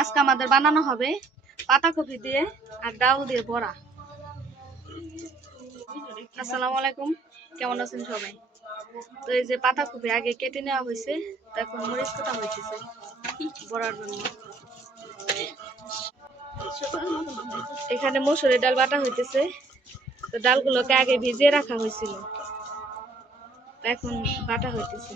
আজকে আমাদের বানানো হবে পাতাকপি দিয়ে আর ডাউ দিয়ে বড়া। আসসালামু আলাইকুম, কেমন আছেন সবাই? তো এই যে পাতাকপি আগে কেটে নেওয়া হয়েছে, এখন মরিচ কাটা হইতেছে বড়ার জন্য। এখানে মসুরের ডাল বাটা হইতেছে, তো ডালগুলোকে আগে ভিজিয়ে রাখা হয়েছিল, এখন বাটা হইতেছে।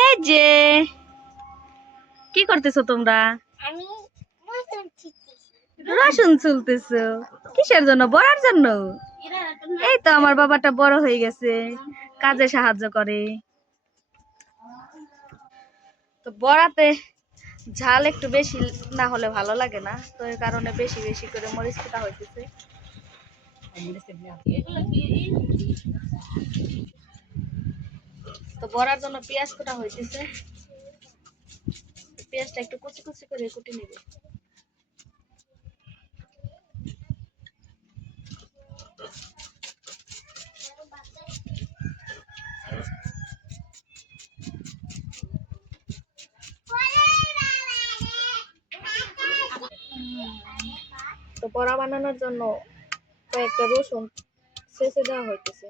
এই যে কি করতেছো তোমরা? রসুন চুলতেছো কিসের জন্য? বড়ার জন্য? এই তো আমার বাবাটা বড় হয়ে গেছে, কাজে সাহায্য করে। তো বড়াতে ঝাল একটু বেশি না হলে ভালো লাগে না, তো এই কারণে বেশি বেশি করে মরিচ কাটা হইতেছে। তো বড়ার জন্য পেঁয়াজ কাটা হইতেছে, পেঁয়াজটা একটু কুচি কুচি করে কুটে নেবে। তো বড়া বানানোর জন্য কয়েকটা রসুন ছেঁচে দেওয়া হইতেছে,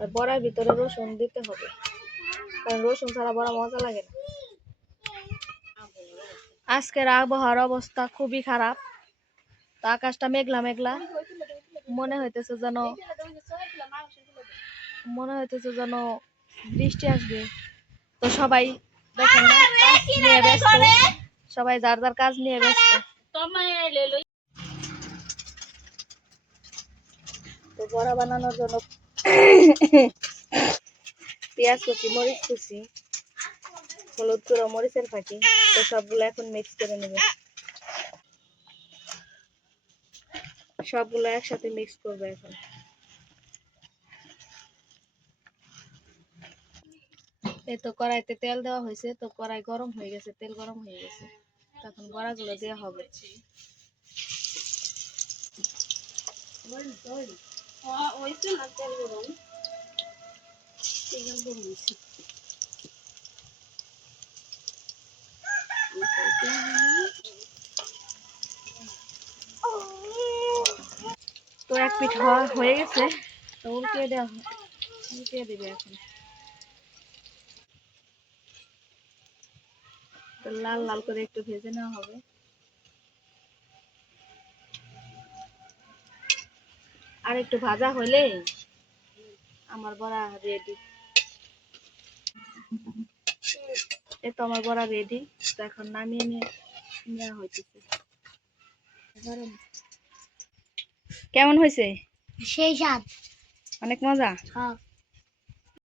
আর বড়ার ভিতরে রসুন দিতে হবে, কারণ রসুন ছাড়া বড়া মজা লাগে না। আজকের আবহাওয়ার অবস্থা খুবই খারাপ, তো আকাশটা মেঘলা মেঘলা, মনে হইতেছে যেন বৃষ্টি আসবে। তো সবাই দেখেন না, কাজ নিয়ে ব্যস্ত, সবাই যার যার কাজ নিয়ে ব্যস্ত। তো বড়া বানানোর জন্য পেঁয়াজ কুচি, মরিচ কুচি, হলুদ গুঁড়ো, মরিচের ফাঁকি, তো সবগুলো এখন মিক্স করে নেবে। সবগুলো একসাথে মিক্স করবে এখন। এই তো কড়াইতে তেল দেওয়া হয়েছে, তো কড়াই গরম হয়ে গেছে, তেল গরম হয়ে গেছে, তখন বড়াগুলো দেওয়া হবে। তো এক পিঠ হয়ে গেছে, তো উল্টিয়ে দেবে এখন। তো লাল লাল করে একটু ভেজে নেওয়া হবে। আর একটু ভাজা হলে আমার বড়া রেডি। এই তো আমার বড়া রেডি, তো এখন নামিয়ে নেওয়া হইতেছে। কেমন হয়েছে? সেই স্বাদ, অনেক মজা। হ্যাঁ।